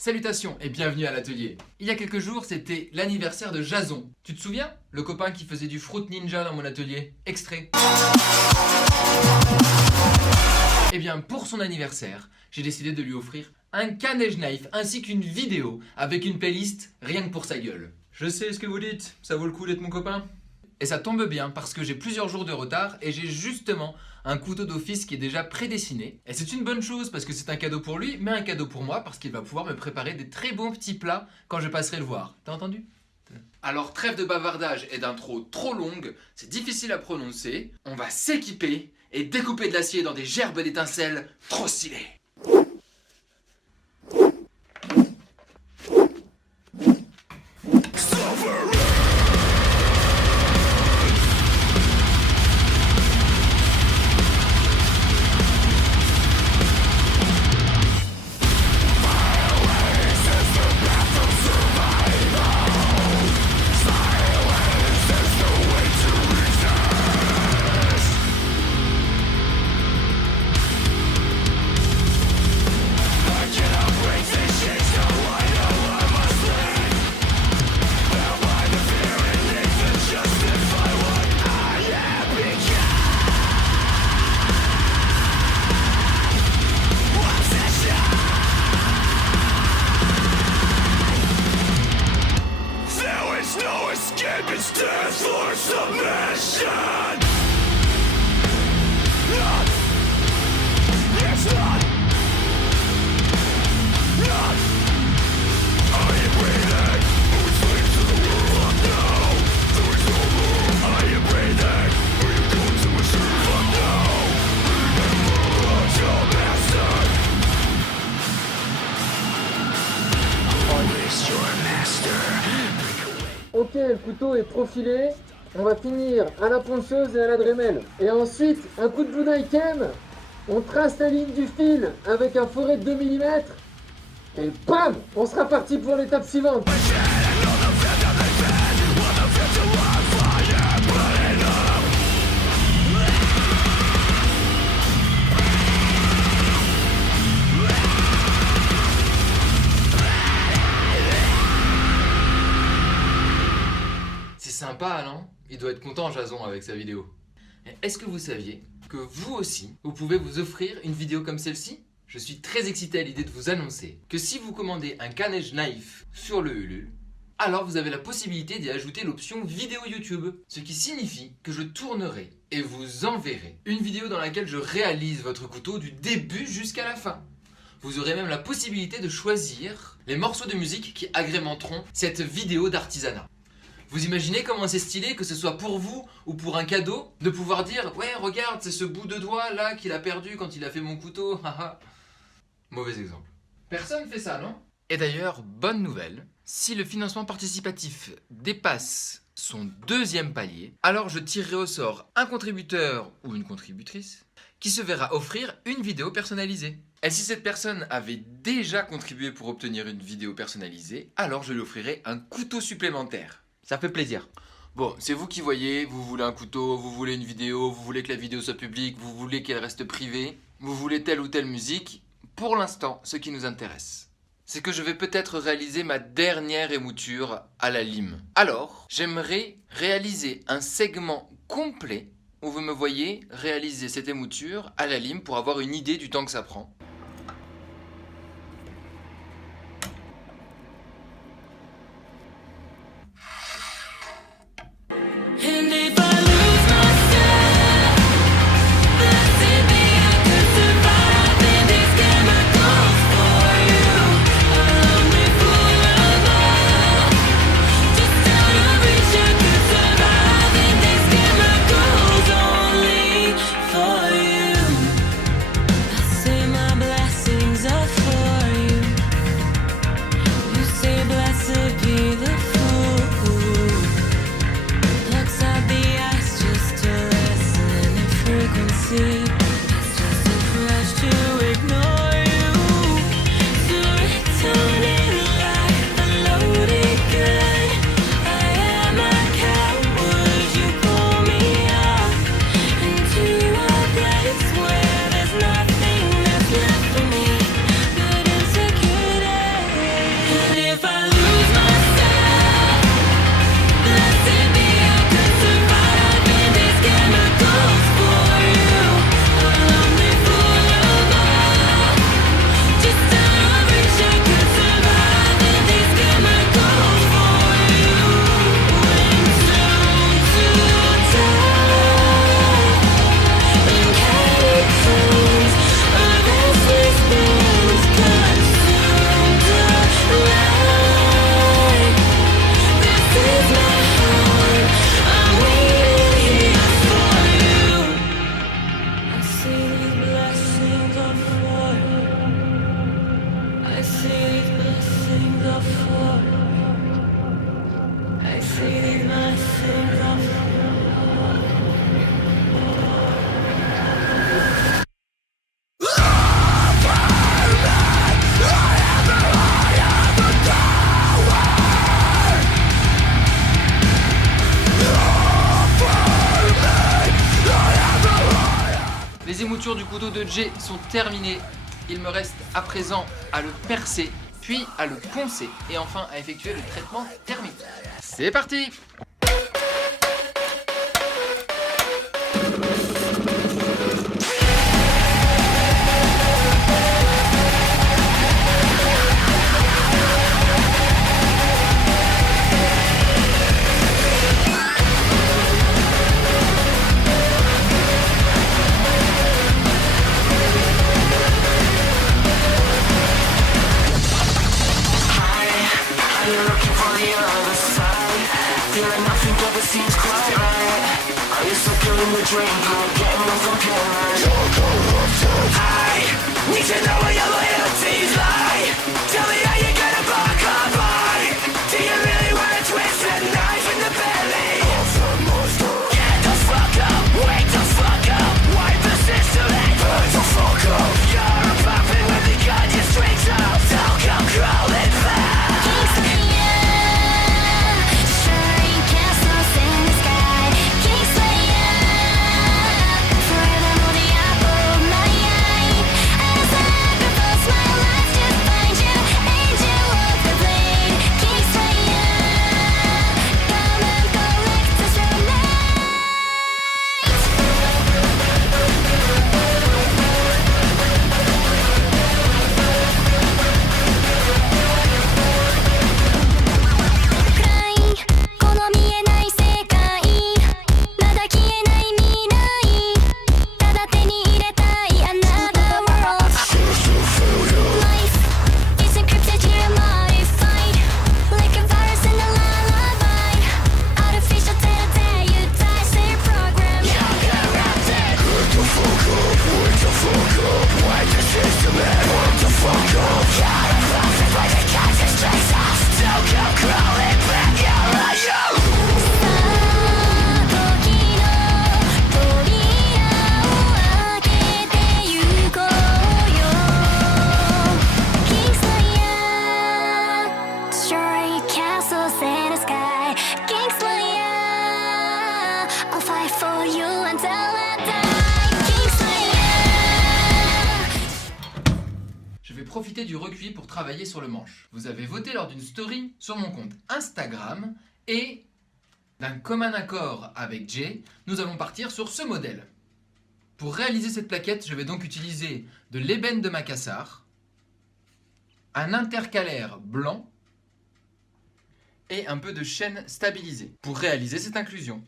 Salutations et bienvenue à l'atelier. Il y a quelques jours, c'était l'anniversaire de Jason. Tu te souviens? Le copain qui faisait du Fruit Ninja dans mon atelier. Extrait. Eh bien, pour son anniversaire, j'ai décidé de lui offrir un Canège Knife ainsi qu'une vidéo avec une playlist rien que pour sa gueule. Je sais ce que vous dites, ça vaut le coup d'être mon copain? Et ça tombe bien parce que j'ai plusieurs jours de retard et j'ai justement un couteau d'office qui est déjà prédessiné. Et c'est une bonne chose parce que c'est un cadeau pour lui, mais un cadeau pour moi parce qu'il va pouvoir me préparer des très bons petits plats quand je passerai le voir. T'as entendu? Alors trêve de bavardage et d'intro trop longue, c'est difficile à prononcer. On va s'équiper et découper de l'acier dans des gerbes d'étincelles trop stylées. It's death for submission. It's not. Are you breathing? Are we slaves to the world now? There is no more. Are you breathing? Are you going to assume fuck now? Remember your master. Always your master. Ok, le couteau est profilé, on va finir à la ponceuse et à la Dremel. Et ensuite, un coup de Bunaiken, on trace la ligne du fil avec un forêt de 2 mm. Et bam, on sera parti pour l'étape suivante. Sympa, non? Il doit être content, Jason, avec sa vidéo. Est-ce que vous saviez que vous aussi, vous pouvez vous offrir une vidéo comme celle-ci? Je suis très excité à l'idée de vous annoncer que si vous commandez un Canège Knife sur le Ulule, alors vous avez la possibilité d'y ajouter l'option vidéo YouTube. Ce qui signifie que je tournerai et vous enverrai une vidéo dans laquelle je réalise votre couteau du début jusqu'à la fin. Vous aurez même la possibilité de choisir les morceaux de musique qui agrémenteront cette vidéo d'artisanat. Vous imaginez comment c'est stylé, que ce soit pour vous ou pour un cadeau, de pouvoir dire « Ouais, regarde, c'est ce bout de doigt là qu'il a perdu quand il a fait mon couteau, haha ». Mauvais exemple. Personne fait ça, non? Et d'ailleurs, bonne nouvelle, si le financement participatif dépasse son 2e palier, alors je tirerai au sort un contributeur ou une contributrice qui se verra offrir une vidéo personnalisée. Et si cette personne avait déjà contribué pour obtenir une vidéo personnalisée, alors je lui offrirai un couteau supplémentaire. Ça fait plaisir. Bon, c'est vous qui voyez, vous voulez un couteau, vous voulez une vidéo, vous voulez que la vidéo soit publique, vous voulez qu'elle reste privée, vous voulez telle ou telle musique. Pour l'instant, ce qui nous intéresse, c'est que je vais peut-être réaliser ma dernière émouture à la lime. Alors, j'aimerais réaliser un segment complet où vous me voyez réaliser cette émouture à la lime pour avoir une idée du temps que ça prend. Say my couteaux de Jay sont terminés. Il me reste à présent à le percer, puis à le poncer et enfin à effectuer le traitement thermique. C'est parti! Need to know where your loyalties lie. Tell me how you're gonna buck up high. Do you really wanna twist a knife in the belly of the monster? Get the fuck up, wake the fuck up. Wipe the system and burn the fuck up. You're a puppet when they got your strings up. Don't come crawling back. Profiter du recuit pour travailler sur le manche. Vous avez voté lors d'une story sur mon compte Instagram et d'un commun accord avec Jay, nous allons partir sur ce modèle. Pour réaliser cette plaquette, je vais donc utiliser de l'ébène de Macassar, un intercalaire blanc et un peu de chêne stabilisé pour réaliser cette inclusion.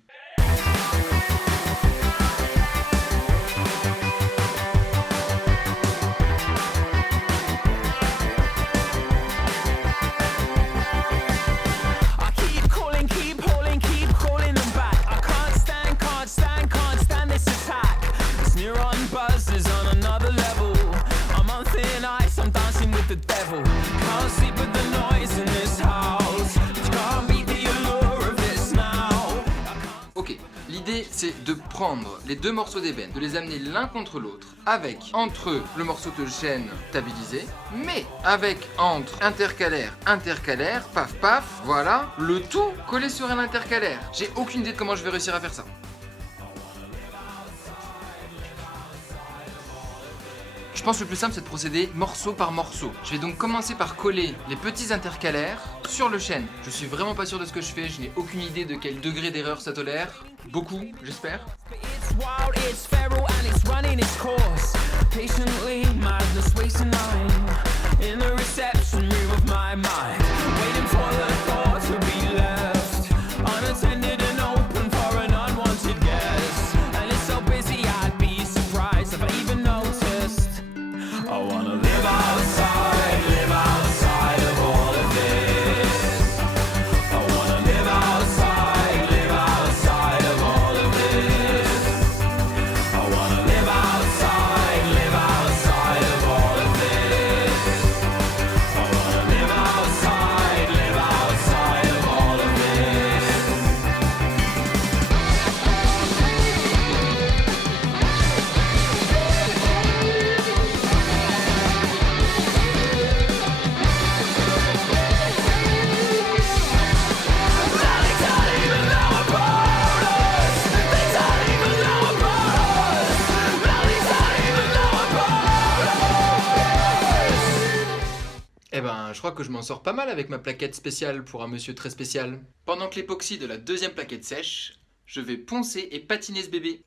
Ok, l'idée c'est de prendre les deux morceaux d'ébène, de les amener l'un contre l'autre, avec entre eux le morceau de chêne stabilisé, mais avec entre intercalaire, paf paf, voilà, le tout collé sur un intercalaire. J'ai aucune idée de comment je vais réussir à faire ça. Je pense que le plus simple c'est de procéder morceau par morceau. Je vais donc commencer par coller les petits intercalaires sur le chêne. Je suis vraiment pas sûr de ce que je fais, je n'ai aucune idée de quel degré d'erreur ça tolère. Beaucoup, j'espère. Eh ben, je crois que je m'en sors pas mal avec ma plaquette spéciale pour un monsieur très spécial. Pendant que l'époxy de la deuxième plaquette sèche, je vais poncer et patiner ce bébé.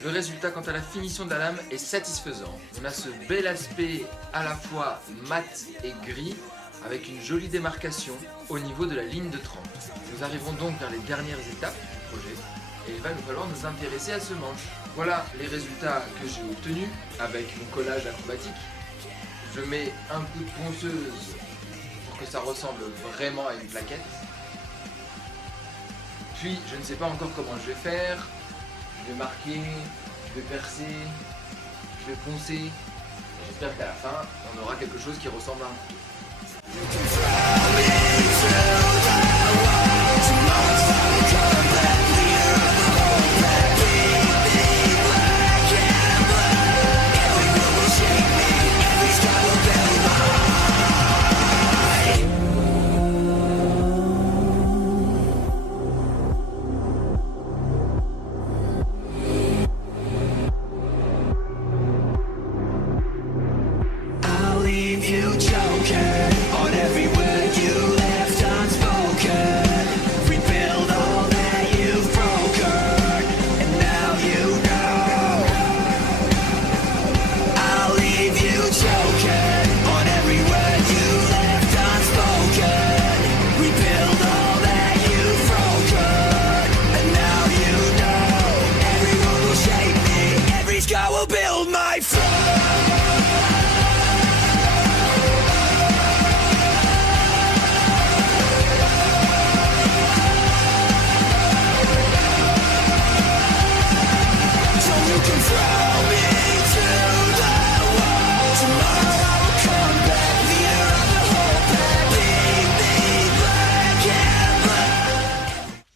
Le résultat quant à la finition de la lame est satisfaisant. On a ce bel aspect à la fois mat et gris avec une jolie démarcation au niveau de la ligne de 30. Nous arrivons donc vers les dernières étapes du projet et il va nous falloir nous intéresser à ce manche. Voilà les résultats que j'ai obtenus avec mon collage acrobatique. Je mets un coup de ponceuse pour que ça ressemble vraiment à une plaquette. Puis je ne sais pas encore comment je vais faire. Je vais marquer, je vais percer, je vais poncer. J'espère qu'à la fin, on aura quelque chose qui ressemble à un couteau.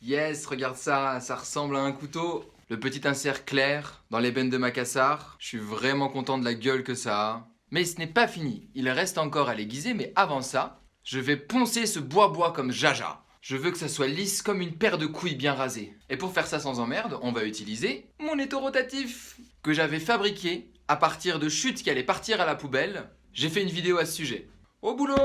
Yes, regarde ça, ça ressemble à un couteau. Le petit insert clair dans l'ébène de Macassar. Je suis vraiment content de la gueule que ça a. Mais ce n'est pas fini, il reste encore à l'aiguiser, mais avant ça, je vais poncer ce bois-bois comme Jaja. Je veux que ça soit lisse comme une paire de couilles bien rasées. Et pour faire ça sans emmerde, on va utiliser mon étau rotatif que j'avais fabriqué à partir de chutes qui allaient partir à la poubelle. J'ai fait une vidéo à ce sujet. Au boulot!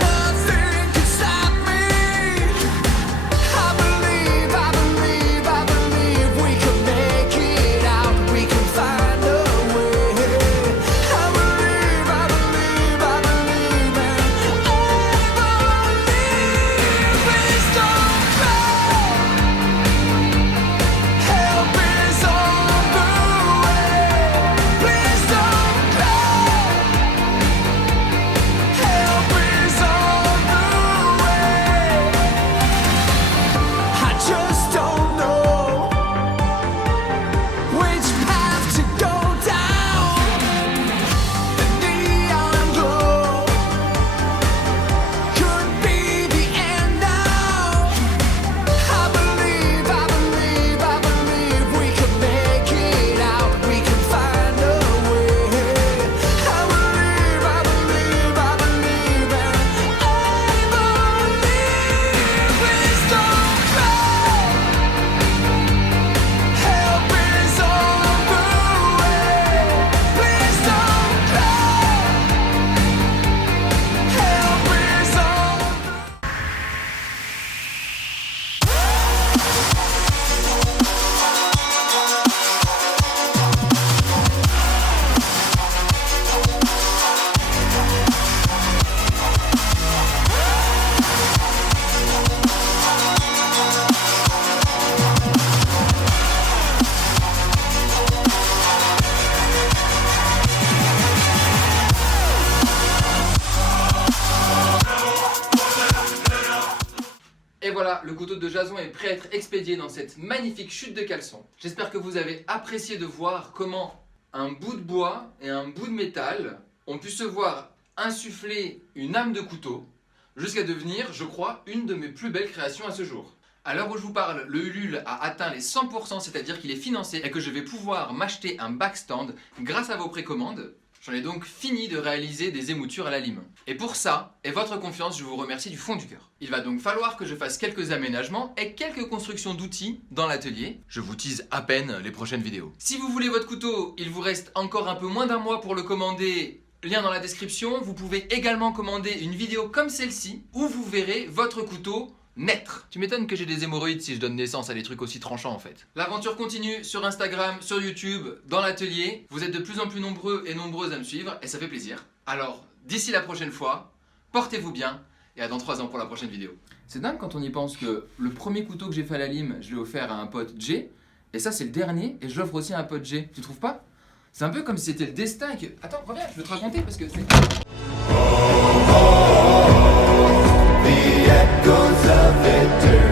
Nothing can stop me. Voilà, le couteau de Jason est prêt à être expédié dans cette magnifique chute de caleçon. J'espère que vous avez apprécié de voir comment un bout de bois et un bout de métal ont pu se voir insuffler une âme de couteau jusqu'à devenir, je crois, une de mes plus belles créations à ce jour. À l'heure où je vous parle, le Ulule a atteint les 100%, c'est-à-dire qu'il est financé et que je vais pouvoir m'acheter un backstand grâce à vos précommandes. J'en ai donc fini de réaliser des émoutures à la lime. Et pour ça, et votre confiance, je vous remercie du fond du cœur. Il va donc falloir que je fasse quelques aménagements et quelques constructions d'outils dans l'atelier. Je vous tease à peine les prochaines vidéos. Si vous voulez votre couteau, il vous reste encore un peu moins d'un mois pour le commander. Lien dans la description. Vous pouvez également commander une vidéo comme celle-ci où vous verrez votre couteau naître. Tu m'étonnes que j'ai des hémorroïdes si je donne naissance à des trucs aussi tranchants en fait. L'aventure continue sur Instagram, sur YouTube, dans l'atelier. Vous êtes de plus en plus nombreux et nombreuses à me suivre et ça fait plaisir. Alors, d'ici la prochaine fois, portez-vous bien et à dans 3 ans pour la prochaine vidéo. C'est dingue quand on y pense que le premier couteau que j'ai fait à la lime, je l'ai offert à un pote J. Et ça c'est le dernier et je l'offre aussi à un pote J. Tu trouves pas? C'est un peu comme si c'était le destin et que... Attends, reviens, je vais te raconter parce que c'est... The echoes of eternity.